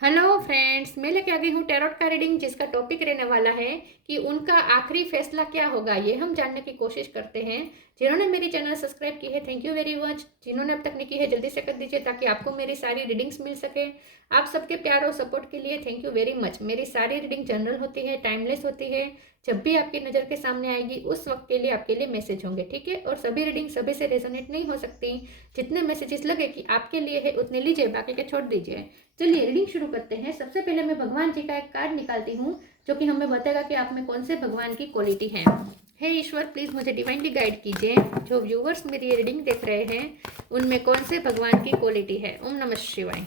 Hello friends, मैं लेके आ गई हूँ टैरोट का रीडिंग जिसका टॉपिक रहने वाला है कि उनका आखिरी फैसला क्या होगा। ये हम जानने की कोशिश करते हैं। जिन्होंने मेरी चैनल सब्सक्राइब की है, थैंक यू वेरी मच। जिन्होंने अब तक नहीं की है, जल्दी से कर दीजिए ताकि आपको मेरी सारी रीडिंग्स मिल सके। आप सबके प्यार और सपोर्ट के लिए थैंक यू वेरी मच। मेरी सारी रीडिंग जनरल होती है, टाइमलेस होती है। जब भी आपकी नज़र के सामने आएगी उस वक्त के लिए आपके लिए मैसेज होंगे, ठीक है। और सभी रीडिंग सभी से रेजोनेट नहीं हो सकती। जितने मैसेजेस लगे कि आपके लिए है उतने लीजिए, बाकी के छोड़ दीजिए। चलिए रीडिंग शुरू करते हैं। सबसे पहले मैं भगवान जी का एक कार्ड निकालती हूँ जो कि हमें बताएगा कि आप में कौन से भगवान की क्वालिटी है। हे ईश्वर, प्लीज मुझे डिवाइनली गाइड कीजिए। जो व्यूवर्स मेरी रीडिंग देख रहे हैं उनमें कौन से भगवान की क्वालिटी है। ओम नमः शिवाय।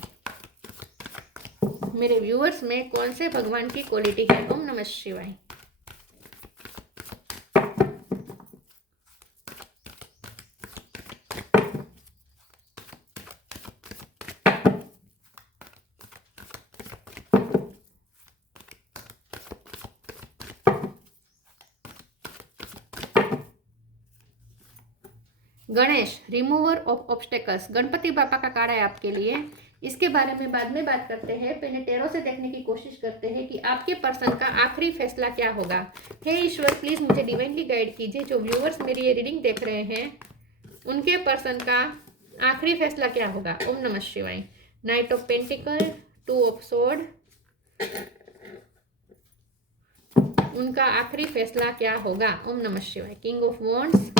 मेरे व्यूवर्स में कौन से भगवान की क्वालिटी है। ओम नमः शिवाय। Ganesh, remover of obstacles. Ganpati बापा का कार्ड है आपके लिए। इसके बारे में बाद में बात करते हैं। पहले टैरो से देखने की कोशिश करते हैं कि आपके पर्सन का आखिरी फैसला क्या होगा। हे ईश्वर, प्लीज मुझे डिवाइनली गाइड कीजिए। जो व्यूअर्स मेरी ये रीडिंग देख रहे हैं उनके पर्सन का आखिरी फैसला क्या होगा। ओम नमः शिवाय। Night of pentacle, 2 of sword. उनका आखिरी फैसला क्या होगा। ओम नमः शिवाय। किंग ऑफ वॉन्ड्स,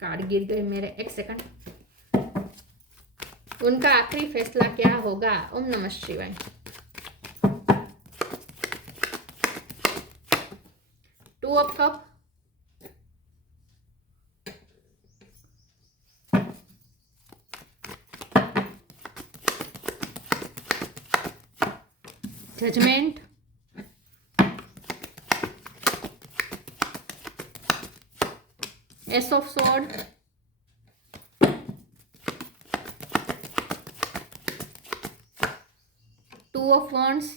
कार्ड गिर गए मेरे, एक सेकंड। उनका आखिरी फैसला क्या होगा। ओम नमः शिवाय। 2 of cup, judgement, ace of sword, 2 of wands,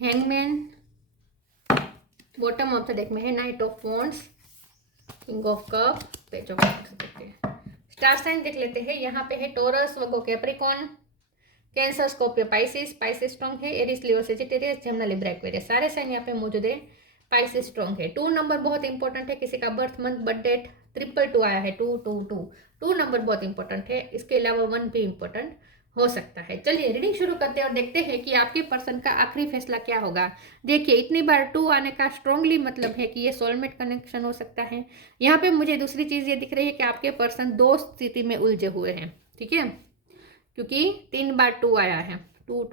hangman, bottom of the deck में है knight of wands, king of cup, page of cup. Star sign देख लेते हैं। यहाँ पे है Taurus, Virgo, Capricorn, Cancer, Scorpio, Pisces. Pisces strong है। Aries, Leo, Sagittarius, Gemini, Libra, Aquarius. सारे साइन यहाँ पे मौजूद है। पाइसिस स्ट्रॉन्ग है। 2 नंबर बहुत इंपॉर्टेंट है। किसी का बर्थ मंथ, बर्थ डेट 222 आया है, 222, 2 नंबर बहुत इंपॉर्टेंट है। इसके अलावा 1 भी इंपॉर्टेंट हो सकता है। चलिए रीडिंग शुरू करते हैं और देखते हैं कि आपके पर्सन का आखिरी फैसला क्या होगा। देखिए, इतनी बार 2 आने का स्ट्रांगली मतलब है कि ये सोलमेट कनेक्शन हो सकता है। यहाँ पे मुझे दूसरी चीज ये दिख रही है कि आपके पर्सन 2 स्थिति में उलझे हुए हैं, ठीक है, क्योंकि 3 बार 2 आया है, 2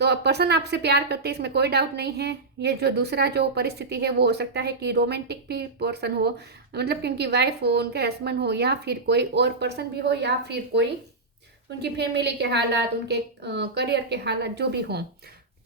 तो पर्सन आपसे प्यार करते हैं, इसमें कोई डाउट नहीं है। ये जो दूसरा जो परिस्थिति है वो हो सकता है कि रोमांटिक भी पर्सन हो, मतलब कि उनकी वाइफ हो, उनके हस्बैंड हो, या फिर कोई और पर्सन भी हो, या फिर कोई उनकी फैमिली के हालात, उनके करियर के हालात जो भी हों,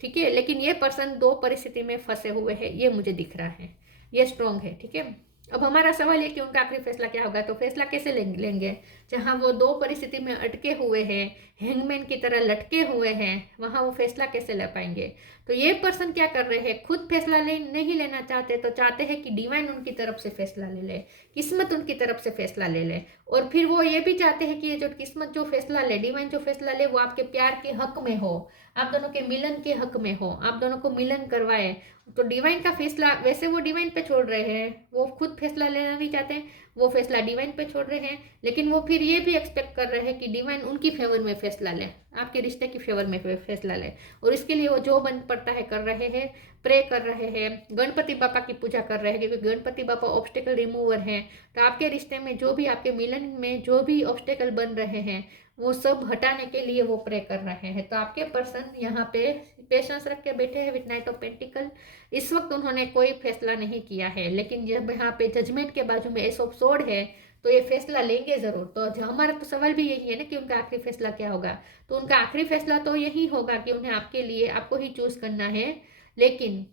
ठीक है। लेकिन ये पर्सन 2 परिस्थिति में फंसे हुए हैं, ये मुझे दिख रहा है। ये स्ट्रॉन्ग है, ठीक है। अब हमारा सवाल ये कि उनका आखिरी फैसला क्या होगा। तो फैसला कैसे लेंगे। जहां वो 2 परिस्थिति में अटके हुए हैं, हैंगमैन की तरह लटके हुए हैं, वहां वो फैसला कैसे ले पाएंगे। तो ये पर्सन क्या कर रहे हैं, खुद फैसला नहीं लेना चाहते, तो चाहते हैं कि डिवाइन उनकी तरफ से फैसला ले ले, किस्मत उनकी तरफ से फैसला ले ले। और फिर वो ये भी चाहते हैं कि ये जो किस्मत जो फैसला ले, डिवाइन जो फैसला ले, वो आपके प्यार के हक में हो, आप दोनों के मिलन के हक में हो, आप दोनों को मिलन करवाए। तो डिवाइन का फैसला वैसे वो डिवाइन पे छोड़ रहे हैं, वो खुद फैसला लेना नहीं चाहते हैं, वो फैसला डिवाइन पे छोड़ रहे हैं। लेकिन वो फिर ये भी एक्सपेक्ट कर रहे हैं कि डिवाइन उनकी फेवर में फैसला ले, आपके रिश्ते की फेवर में फैसला ले। और इसके लिए वो जो बन पड़ता है कर रहे हैं, प्रे कर रहे हैं, गणपति बापा की पूजा कर रहे हैं, क्योंकि गणपति बापा ऑब्स्टेकल रिमूवर हैं। तो आपके रिश्ते में जो भी, आपके मिलन में जो भी ऑब्स्टेकल बन रहे हैं, वो सब हटाने के लिए वो प्रे कर रहे हैं। तो आपके पर्सन यहाँ पे पेशेंस रख के बैठे हैं विथ नाइट ऑफ पेंटिकल। इस वक्त उन्होंने कोई फैसला नहीं किया है, लेकिन जब यहाँ पे जजमेंट के बाजू में एस ऑफ सोर्ड है तो ये फैसला लेंगे जरूर। तो हमारा तो सवाल भी यही है ना कि उनका आखिरी फैसला क्या होगा। तो उनका आखिरी फैसला तो यही होगा कि उन्हें आपके लिए, आपको ही चूज करना है। लेकिन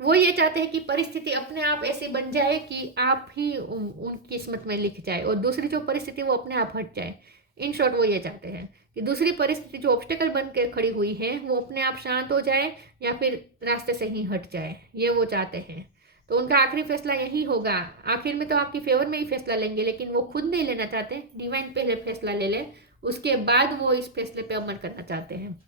वो ये चाहते हैं कि परिस्थिति अपने आप ऐसी बन जाए कि आप ही उनकी किस्मत में लिख जाए, और दूसरी जो परिस्थिति वो अपने आप हट जाए। इन शॉर्ट वो ये चाहते हैं कि दूसरी परिस्थिति जो ऑब्स्टेकल बन के खड़ी हुई है वो अपने आप शांत हो जाए या फिर रास्ते से ही हट जाए, ये वो चाहते हैं। तो उनका आखिरी फैसला यही होगा। आखिर में तो आपकी फेवर में ही फैसला लेंगे, लेकिन वो खुद नहीं लेना चाहते, डिवाइन पहले फैसला ले ले, उसके बाद वो इस फैसले पे अमल करना चाहते हैं।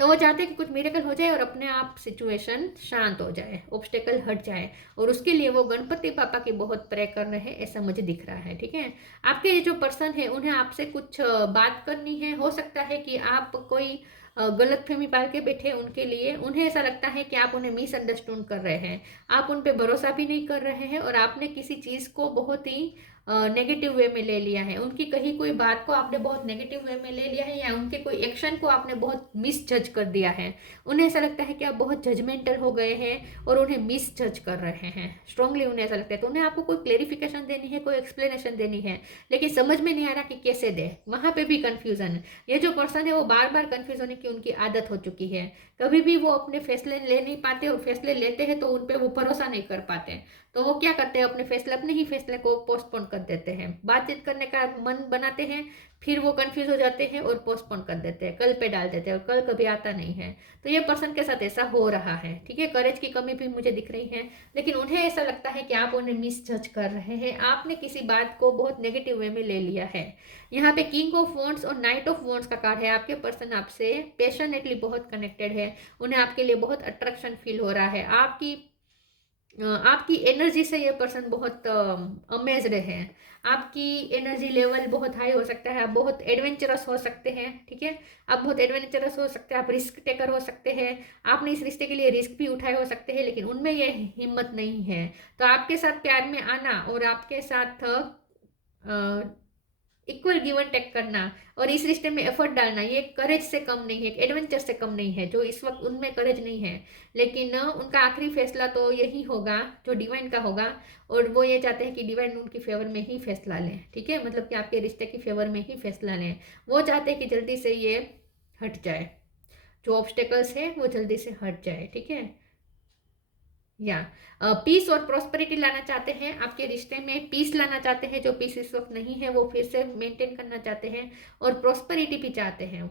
तो वो चाहते हैं कि कुछ मिरेकल हो जाए और अपने आप सिचुएशन शांत हो जाए, ऑब्स्टेकल हट जाए, और उसके लिए वो गणपति पापा की बहुत प्रे कर रहे हैं, ऐसा मुझे दिख रहा है। ठीक है, आपके ये जो पर्सन है उन्हें आपसे कुछ बात करनी है। हो सकता है कि आप कोई गलत फहमी पाल के बैठे उनके लिए, उन्हें ऐसा लगता है कि आप उन्हें मिसअंडरस्टैंड कर रहे हैं, आप उन पर भरोसा भी नहीं कर रहे हैं, और आपने किसी चीज़ को बहुत ही नेगेटिव वे में ले लिया है। उनकी कही कोई बात को आपने बहुत नेगेटिव वे में ले लिया है, या उनके कोई एक्शन को आपने बहुत मिस जज कर दिया है। उन्हें ऐसा लगता है कि आप बहुत जजमेंटल हो गए हैं और उन्हें मिस जज कर रहे हैं, स्ट्रांगली उन्हें ऐसा लगता है। तो उन्हें आपको कोई क्लेरिफिकेशन देनी है, कोई एक्सप्लेनेशन देनी है, लेकिन समझ में नहीं आ रहा कि कैसे दे, वहां पे भी कंफ्यूजन है। ये जो पर्सन है वो बार बार कंफ्यूज होने की उनकी आदत हो चुकी है। कभी भी वो अपने फैसले ले नहीं पाते, और फैसले लेते हैं तो उन पर वो भरोसा नहीं कर पाते। तो वो क्या करते हैं, अपने फैसले, अपने ही फैसले को पोस्टपोन कर देते हैं। बातचीत करने का मन बनाते हैं, फिर वो कंफ्यूज हो जाते हैं और पोस्टपोन कर देते हैं, कल पे डाल देते हैं, और कल कभी आता नहीं है। तो ये पर्सन के साथ ऐसा हो रहा है। ठीक है, करेज की कमी भी मुझे दिख रही है, लेकिन उन्हें ऐसा लगता है कि आप उन्हें मिस जज कर रहे हैं, आपने किसी बात को बहुत नेगेटिव वे में ले लिया है। यहाँ पे किंग ऑफ वॉन्ड्स और नाइट ऑफ वॉन्ड्स का कार्ड है। आपके पर्सन आपसे पैशनेटली बहुत कनेक्टेड है, उन्हें आपके लिए बहुत अट्रैक्शन फील हो रहा है। आपकी एनर्जी से ये पर्सन बहुत अमेज्ड है। आपकी एनर्जी लेवल बहुत हाई हो सकता है, आप बहुत एडवेंचरस हो सकते हैं। ठीक है, आप बहुत एडवेंचरस हो सकते हैं, आप रिस्क टेकर हो सकते हैं, आपने इस रिश्ते के लिए रिस्क भी उठाए हो सकते हैं, लेकिन उनमें ये हिम्मत नहीं है। तो आपके साथ प्यार में आना और आपके साथ इक्वल गिव एंड टेक करना और इस रिश्ते में एफर्ट डालना, ये करेज से कम नहीं है, एडवेंचर से कम नहीं है, जो इस वक्त उनमें करेज नहीं है। लेकिन उनका आखिरी फैसला तो यही होगा जो डिवाइन का होगा, और वो ये चाहते हैं कि डिवाइन उनकी फेवर में ही फैसला लें। ठीक है, मतलब कि आपके रिश्ते की फेवर में ही फैसला लें। वो चाहते हैं कि जल्दी से ये हट जाए, जो ऑब्स्टेकल्स है वो जल्दी से हट जाए। ठीक है, या पीस और प्रोस्पेरिटी लाना चाहते हैं, आपके रिश्ते में पीस लाना चाहते हैं, जो पीस इस वक्त नहीं है वो फिर से मेंटेन करना चाहते हैं, और प्रोस्पेरिटी भी चाहते हैं।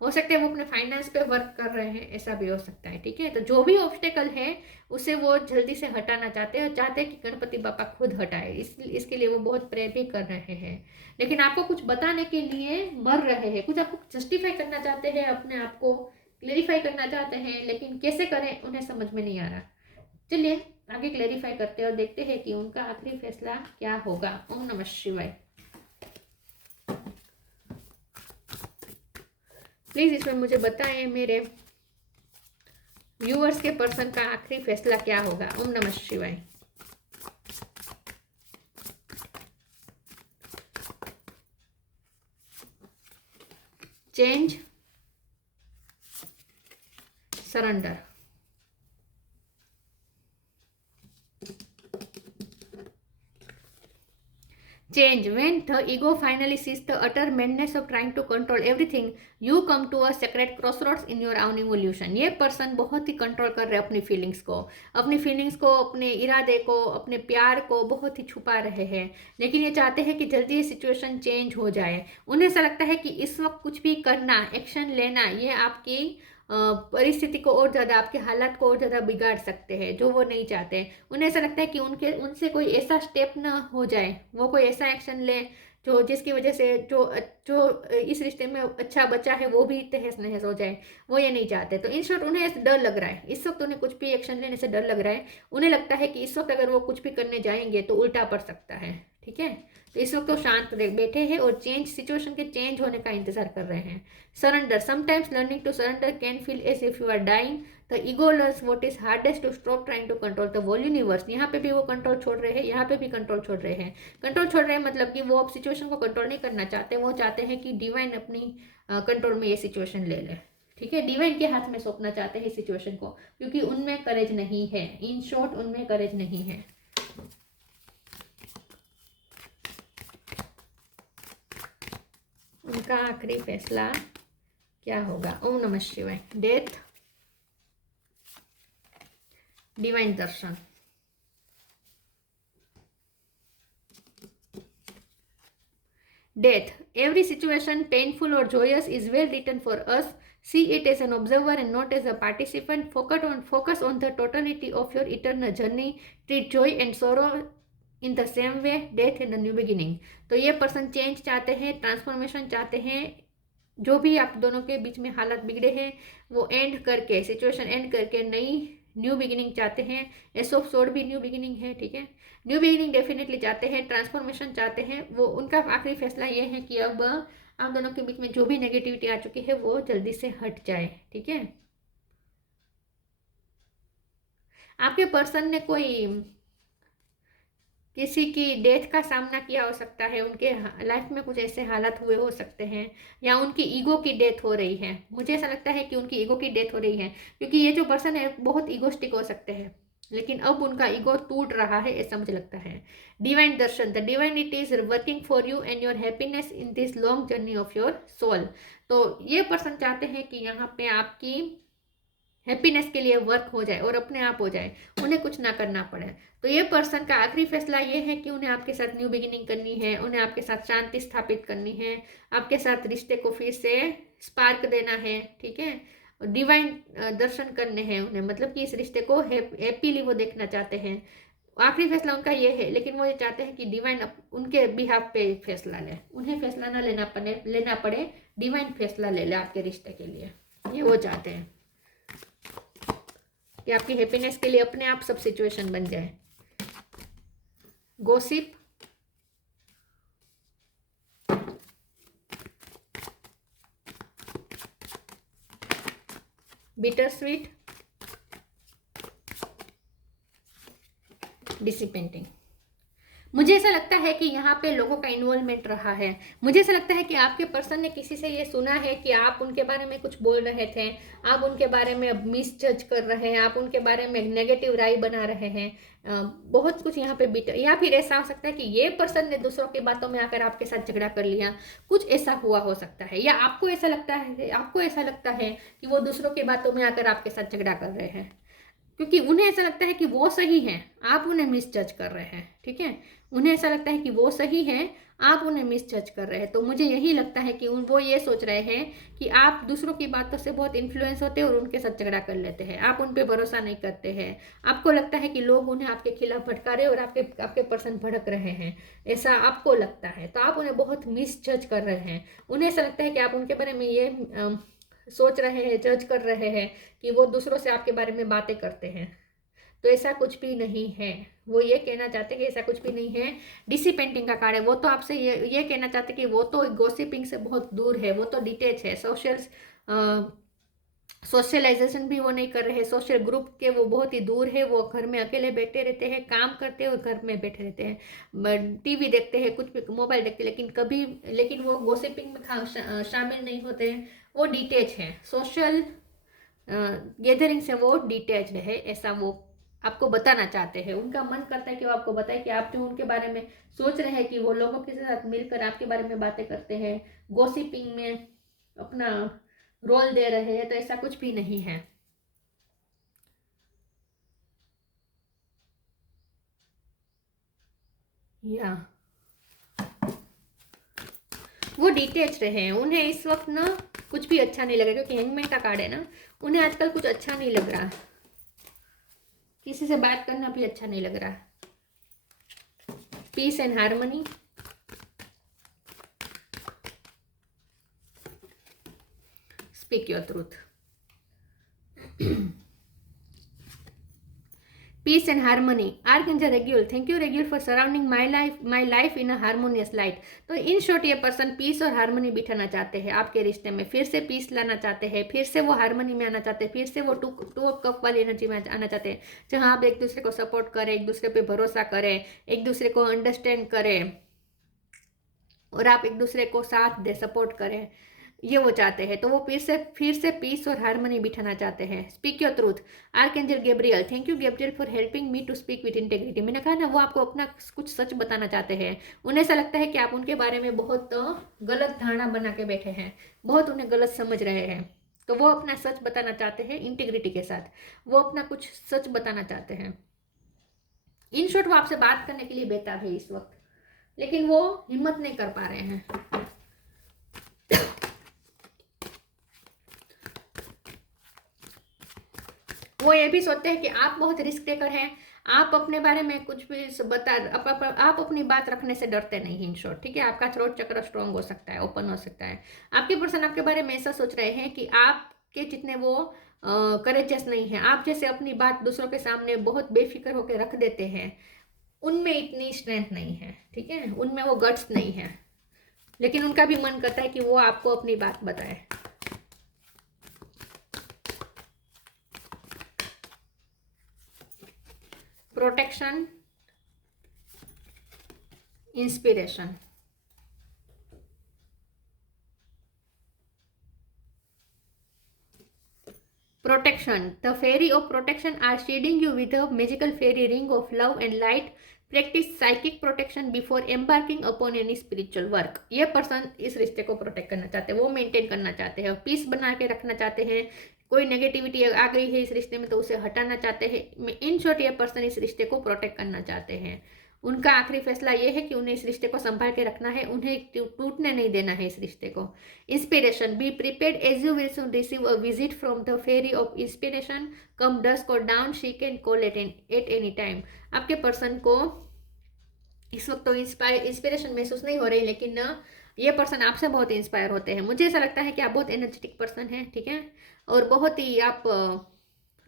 हो सकता है वो अपने फाइनेंस पे वर्क कर रहे हैं, ऐसा भी हो सकता है। ठीक है, तो जो भी ऑब्स्टेकल है उसे वो जल्दी से हटाना चाहते हैं, और चाहते हैं कि गणपति बापा खुद हटाए। इसके लिए वो बहुत प्रे भी कर रहे हैं, लेकिन आपको कुछ बताने के लिए मर रहे हैं, कुछ आपको जस्टिफाई करना चाहते हैं, अपने आप को क्लेरिफाई करना चाहते हैं, लेकिन कैसे करें उन्हें समझ में नहीं आ रहा। चलिए आगे क्लेरिफाई करते हैं और देखते हैं कि उनका आखिरी फैसला क्या होगा। ओम नमः शिवाय। प्लीज इसमें मुझे बताएं मेरे व्यूअर्स के पर्सन का आखिरी फैसला क्या होगा। ओम नमः शिवाय। Change, surrender. Change. When the ego finally sees the utter madness of trying to control everything, you come to a sacred crossroads in your own evolution. ये पर्सन बहुत ही कंट्रोल कर रहे हैं अपनी फीलिंग्स को, अपने इरादे को, अपने प्यार को बहुत ही छुपा रहे हैं, लेकिन ये चाहते हैं कि जल्दी ये सिचुएशन चेंज हो जाए। उन्हें ऐसा लगता है कि इस वक्त कुछ भी करना, एक्शन लेना, ये आपकी परिस्थिति को और ज़्यादा, आपके हालात को और ज़्यादा बिगाड़ सकते हैं, जो वो नहीं चाहते। उन्हें ऐसा लगता है कि उनसे कोई ऐसा स्टेप ना हो जाए, वो कोई ऐसा एक्शन ले जो जिसकी वजह से जो जो इस रिश्ते में अच्छा बच्चा है वो भी तहस नहस हो जाए, वो ये नहीं चाहते। तो इन शॉर्ट उन्हें डर लग रहा है, इस वक्त उन्हें कुछ भी एक्शन लेने से डर लग रहा है। उन्हें लगता है कि इस वक्त अगर वो कुछ भी करने जाएंगे तो उल्टा पड़ सकता है। ठीक है, तो इस वक्त तो शांत बैठे हैं और सिचुएशन के चेंज होने का इंतजार कर रहे हैं। Surrender. Sometimes learning to surrender can feel as if you are dying. The ego learns what is hardest to stop trying to control the whole universe. यहाँ पे भी वो कंट्रोल छोड़ रहे हैं, यहाँ पे भी कंट्रोल छोड़ रहे हैं। कंट्रोल छोड़ रहे हैं मतलब कि वो अब सिचुएशन को कंट्रोल नहीं करना चाहते, वो चाहते हैं कि डिवाइन अपनी कंट्रोल में ये सिचुएशन ले ले। ठीक है, डिवाइन के हाथ में सौंपना चाहते हैं इस सिचुएशन को, क्योंकि उनमें करेज नहीं है। इन शॉर्ट उनमें करेज नहीं है। उनका आखिरी फैसला क्या होगा। ओम नमः शिवाय। Death, divine Darshan. Death. Every situation, painful or joyous, is well written for us. See it as an observer and not as a participant. Focus on the totality of your eternal journey. Treat joy and sorrow in the same way. Death and a new beginning. तो ये person change चाहते हैं, transformation चाहते हैं. जो भी आप दोनों के बीच में हालात बिगड़े हैं वो एंड करके, सिचुएशन एंड करके नई न्यू बिगिनिंग चाहते हैं. एस ऑफ सोर्ड भी न्यू बिगिनिंग है, ठीक है. न्यू बिगिनिंग डेफिनेटली चाहते हैं, ट्रांसफॉर्मेशन चाहते हैं. वो उनका आखिरी फैसला ये है कि अब आप दोनों के बीच में जो भी नेगेटिविटी आ चुकी है वो जल्दी से हट जाए, ठीक है. आपके पर्सन ने कोई किसी की डेथ का सामना किया हो सकता है. उनके लाइफ में कुछ ऐसे हालात हुए हो सकते हैं, या उनकी ईगो की डेथ हो रही है. मुझे ऐसा लगता है कि उनकी ईगो की डेथ हो रही है, क्योंकि ये जो पर्सन है बहुत ईगोस्टिक हो सकते हैं, लेकिन अब उनका ईगो टूट रहा है, ऐसा मुझे लगता है. Divine darshan. The divinity is working for you and your happiness in this long journey of your soul. तो ये पर्सन चाहते हैं कि यहाँ पे आपकी हैप्पीनेस के लिए वर्क हो जाए और अपने आप हो जाए, उन्हें कुछ ना करना पड़े. तो ये पर्सन का आखिरी फैसला ये है कि उन्हें आपके साथ न्यू बिगिनिंग करनी है, उन्हें आपके साथ शांति स्थापित करनी है, आपके साथ रिश्ते को फिर से स्पार्क देना है, ठीक है. डिवाइन दर्शन करने हैं उन्हें, मतलब कि इस रिश्ते को हैप्पीली वो देखना चाहते हैं. आखिरी फैसला उनका ये है, लेकिन वो ये चाहते हैं कि डिवाइन उनके बिहाफ पे फैसला ले, उन्हें फैसला ना लेना पड़े, डिवाइन फैसला ले ले आपके रिश्ते के लिए. ये वो चाहते हैं कि आपकी हैप्पीनेस के लिए अपने आप सब सिचुएशन बन जाए. गॉसिप. Bitter sweet. डिसिपेंटिंग. मुझे ऐसा लगता है कि यहाँ पे लोगों का इन्वॉल्वमेंट रहा है. मुझे ऐसा लगता है कि आपके पर्सन ने किसी से ये सुना है कि आप उनके बारे में कुछ बोल रहे थे, आप उनके बारे में अब मिसजज कर रहे हैं, आप उनके बारे में नेगेटिव राय बना रहे हैं. बहुत कुछ यहाँ पे बिटर, या फिर ऐसा हो सकता है कि ये पर्सन ने दूसरों की बातों में आकर आपके साथ झगड़ा कर लिया, कुछ ऐसा हुआ हो सकता है. या आपको ऐसा लगता है कि वो दूसरों की बातों में आकर आपके साथ झगड़ा कर रहे हैं, क्योंकि उन्हें ऐसा लगता है कि वो सही है, आप उन्हें मिसजज कर रहे हैं, ठीक है. उन्हें ऐसा लगता है कि वो सही है, आप उन्हें मिसजज कर रहे हैं. तो मुझे यही लगता है कि वो ये सोच रहे हैं कि आप दूसरों की बातों से बहुत इन्फ्लुएंस होते हैं और उनके साथ झगड़ा कर लेते हैं, आप उन पर भरोसा नहीं करते हैं. आपको लगता है कि लोग उन्हें आपके खिलाफ भटका रहे हैं और आपके पर्सन भड़क रहे हैं, ऐसा आपको लगता है. तो आप उन्हें बहुत मिसजज कर रहे हैं. उन्हें ऐसा लगता है कि आप उनके बारे में ये सोच रहे हैं, जज कर रहे हैं कि वो दूसरों से आपके बारे में बातें करते हैं. तो ऐसा कुछ भी नहीं है. वो ये कहना चाहते हैं कि ऐसा कुछ भी नहीं है. डिसिपेंटिंग का कार्ड है. वो तो आपसे ये कहना चाहते हैं कि वो तो गॉसिपिंग से बहुत दूर है, वो तो डिटेच है. सोशलाइजेशन भी वो नहीं कर रहे हैं, सोशल ग्रुप के वो बहुत ही दूर है. वो घर में अकेले बैठे रहते हैं, काम करते हैं और घर में बैठे रहते हैं, टीवी देखते हैं, कुछ भी मोबाइल देखते हैं, लेकिन वो गॉसिपिंग में शामिल नहीं होते हैं. वो डिटेच है, सोशल गैदरिंग से वो डिटेच्ड है, ऐसा वो आपको बताना चाहते हैं. उनका मन करता है कि वो आपको बताए कि आप जो उनके बारे में सोच रहे हैं कि वो लोगों के साथ मिलकर आपके बारे में बातें करते हैं, गॉसिपिंग में अपना रोल दे रहे हैं, तो ऐसा कुछ भी नहीं है. या वो डिटेच रहे हैं. उन्हें इस वक्त ना कुछ भी अच्छा नहीं लग रहा, क्योंकि हैंगमैन का कार्ड है ना. उन्हें आजकल कुछ अच्छा नहीं लग रहा, किसी से बात करना भी अच्छा नहीं लग रहा. Peace and harmony. Speak your truth. Peace and harmony. Archangel Regular. Thank you Regular for surrounding my life in a harmonious light. तो इन शॉर्ट ये पर्सन पीस और हारमोनी बिठाना चाहते हैं आपके रिश्ते में, फिर से पीस लाना चाहते हैं, फिर से वो हारमोनी में आना चाहते हैं, फिर से वो टू ऑफ कप वाली एनर्जी में आना चाहते हैं, जहाँ आप एक दूसरे को सपोर्ट करें, एक दूसरे पे भरोसा करें, एक दूसरे को अंडरस्टैंड करें और आप एक दूसरे को साथ दे, सपोर्ट करें. ये वो चाहते हैं. तो वो फिर से पीस और हारमोनी बिठाना चाहते हैं. Speak your truth. Archangel Gabriel. Thank you Gabriel for helping me to speak with integrity. मैंने कहा ना, वो आपको अपना कुछ सच बताना चाहते हैं. उन्हें ऐसा लगता है कि आप उनके बारे में बहुत गलत धारणा बना के बैठे हैं, बहुत उन्हें गलत समझ रहे हैं. तो वो अपना सच बताना चाहते हैं इंटीग्रिटी के साथ. वो अपना कुछ सच बताना चाहते हैं. इन शॉर्ट वो आपसे बात करने के लिए बेताब है इस वक्त. लेकिन वो हिम्मत नहीं कर पा रहे हैं। वो ये भी सोचते हैं कि आप बहुत रिस्क टेकर हैं, आप अपने बारे में कुछ भी आप अपनी बात रखने से डरते नहीं, इन शॉर्ट, ठीक है। आपका थ्रोट चक्र स्ट्रांग हो सकता है, ओपन हो सकता है। आपके पर्सन आपके बारे में ऐसा सोच रहे हैं कि आपके जितने वो करेजियस नहीं है, आप जैसे अपनी बात दूसरों के सामने बहुत बेफिक्र होकर रख देते हैं, उनमें इतनी स्ट्रेंथ नहीं है, ठीक है, उनमें वो गट्स नहीं है। लेकिन उनका भी मन करता है कि वो आपको अपनी बात बताए। Protection, inspiration. Protection. The fairy of protection are shading you with a magical fairy ring of love and light. Practice psychic protection before embarking upon any spiritual work. ये पर्सन इस रिश्ते को प्रोटेक्ट करना चाहते हैं, वो मेंटेन करना चाहते हैं, पीस बना के रखना चाहते हैं। कोई नेगेटिविटी आ गई है इस रिश्ते में तो उसे हटाना चाहते हैं। इन शॉर्ट ये पर्सन इस रिश्ते को प्रोटेक्ट करना चाहते हैं। उनका आखिरी फैसला ये है कि उन्हें इस रिश्ते को संभाल के रखना है, उन्हें टूटने नहीं देना है इस रिश्ते को। Inspiration, be prepared as you will soon receive a visit from the fairy of inspiration. Come dusk और dawn, she can call at any time. आपके पर्सन को इस वक्त तो इंस्पिरेशन महसूस नहीं हो रही, लेकिन ये पर्सन आपसे बहुत इंस्पायर होते हैं। मुझे ऐसा लगता है कि आप बहुत एनर्जेटिक पर्सन हैं, ठीक है, और बहुत ही आप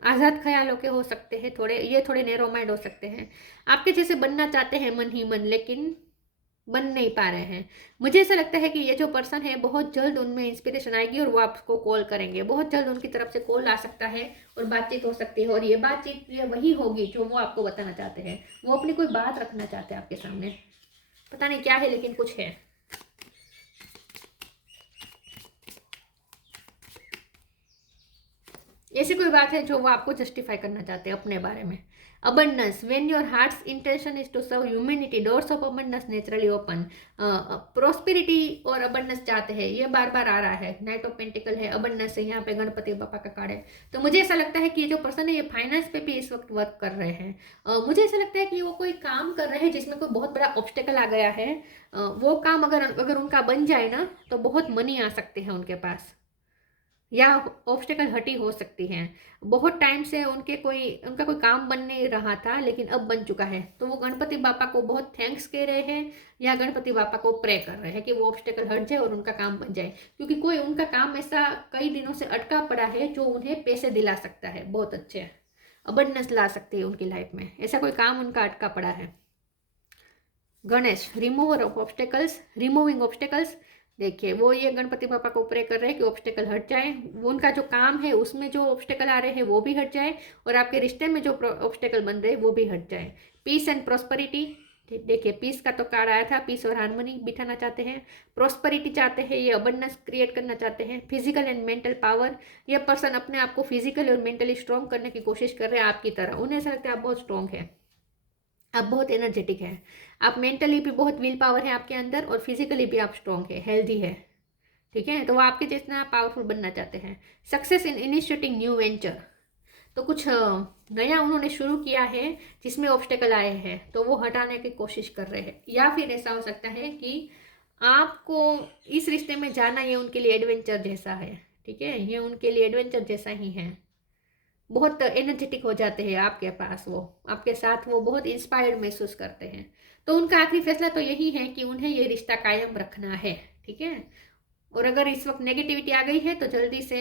आज़ाद ख्यालों के हो सकते हैं, ये थोड़े नैरो माइंड हो सकते हैं। आपके जैसे बनना चाहते हैं मन ही मन, लेकिन बन नहीं पा रहे हैं। मुझे ऐसा लगता है कि ये जो पर्सन है बहुत जल्द उनमें इंस्पिरेशन आएगी और वो आपको कॉल करेंगे। बहुत जल्द उनकी तरफ से कॉल आ सकता है और बातचीत हो सकती है, और ये बातचीत ये वही होगी जो वो आपको बताना चाहते हैं। वो अपनी कोई बात रखना चाहते हैं आपके सामने, पता नहीं क्या है लेकिन कुछ है। ऐसी कोई बात है जो वो आपको जस्टिफाई करना चाहते हैं अपने बारे में। Abundance, when your heart's intention is to serve humanity, doors of abundance naturally open. Prosperity और अबंडेंस चाहते हैं, ये बार बार आ रहा है। नाइट ऑफ पेंटिकल है, अबंडेंस है, यहाँ पे गणपति बापा का कार्ड है। तो मुझे ऐसा लगता है कि ये जो पर्सन है ये फाइनेंस पे भी इस वक्त वर्क कर रहे हैं। मुझे ऐसा लगता है कि वो कोई काम कर रहे हैं जिसमें कोई बहुत बड़ा ऑब्स्टेकल आ गया है। वो काम अगर उनका बन जाए ना तो बहुत मनी आ सकते हैं उनके पास, या ऑब्स्टेकल हटी हो सकती हैं। बहुत टाइम से उनका कोई काम बन नहीं रहा था, लेकिन अब बन चुका है। तो वो गणपति बापा को बहुत थैंक्स कह रहे हैं, या गणपति बापा को प्रे कर रहे हैं कि वो ऑब्स्टेकल हट जाए और उनका काम बन जाए। क्योंकि कोई उनका काम ऐसा कई दिनों से अटका पड़ा है जो उन्हें पैसे दिला सकता है, बहुत अच्छे अबंडेंस ला सकती है उनकी लाइफ में। ऐसा कोई काम उनका अटका पड़ा है। Ganesh, remover of obstacles, removing obstacles. देखिए वो ये गणपति पापा को प्रे कर रहे हैं कि ऑब्स्टेकल हट जाए, वो उनका जो काम है उसमें जो ऑब्स्टेकल आ रहे हैं वो भी हट जाए, और आपके रिश्ते में जो ऑब्स्टेकल बन रहे हैं वो भी हट जाए। पीस एंड प्रॉस्पेरिटी, देखिए पीस का तो कार्ड आया था, पीस और हार्मनी बिठाना चाहते हैं। प्रॉस्पेरिटी चाहते हैं, ये अबंडेंस क्रिएट करना चाहते हैं। फिजिकल एंड मेंटल पावर, ये पर्सन अपने आप को फिजिकली और मेंटली स्ट्रॉन्ग करने की कोशिश कर रहे हैं आपकी तरह। उन्हें ऐसा लगता है आप बहुत स्ट्रॉन्ग है, आप बहुत एनर्जेटिक हैं, आप मेंटली भी बहुत विल पावर है आपके अंदर, और फिजिकली भी आप स्ट्रॉन्ग है, हेल्दी है, ठीक है। तो वो आपके जितना पावरफुल बनना चाहते हैं। Success in initiating new venture, तो कुछ नया उन्होंने शुरू किया है जिसमें ऑब्स्टेकल आए हैं, तो वो हटाने की कोशिश कर रहे हैं। या फिर ऐसा हो सकता है कि आपको इस रिश्ते में जाना ये उनके लिए एडवेंचर जैसा है, ठीक है, ये उनके लिए एडवेंचर जैसा ही है। बहुत एनर्जेटिक हो जाते हैं आपके पास, वो आपके साथ वो बहुत इंस्पायर्ड महसूस करते हैं। तो उनका आखिरी फैसला तो यही है कि उन्हें ये रिश्ता कायम रखना है, ठीक है। और अगर इस वक्त नेगेटिविटी आ गई है तो जल्दी से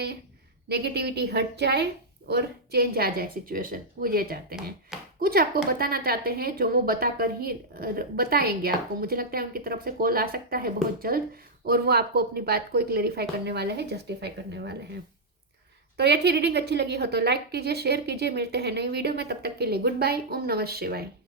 नेगेटिविटी हट जाए और चेंज आ जाए सिचुएशन, वो ये चाहते हैं। कुछ आपको बताना चाहते हैं जो वो बताएंगे आपको। मुझे लगता है उनकी तरफ से कॉल आ सकता है बहुत जल्द, और वो आपको अपनी बात को क्लेरिफाई करने वाले हैं, जस्टिफाई करने वाले हैं। तो ये थी रीडिंग अच्छी लगी हो तो लाइक कीजिए, शेयर कीजिए। मिलते हैं नई वीडियो में, तब तक के लिए गुड बाय। ओम नमः शिवाय।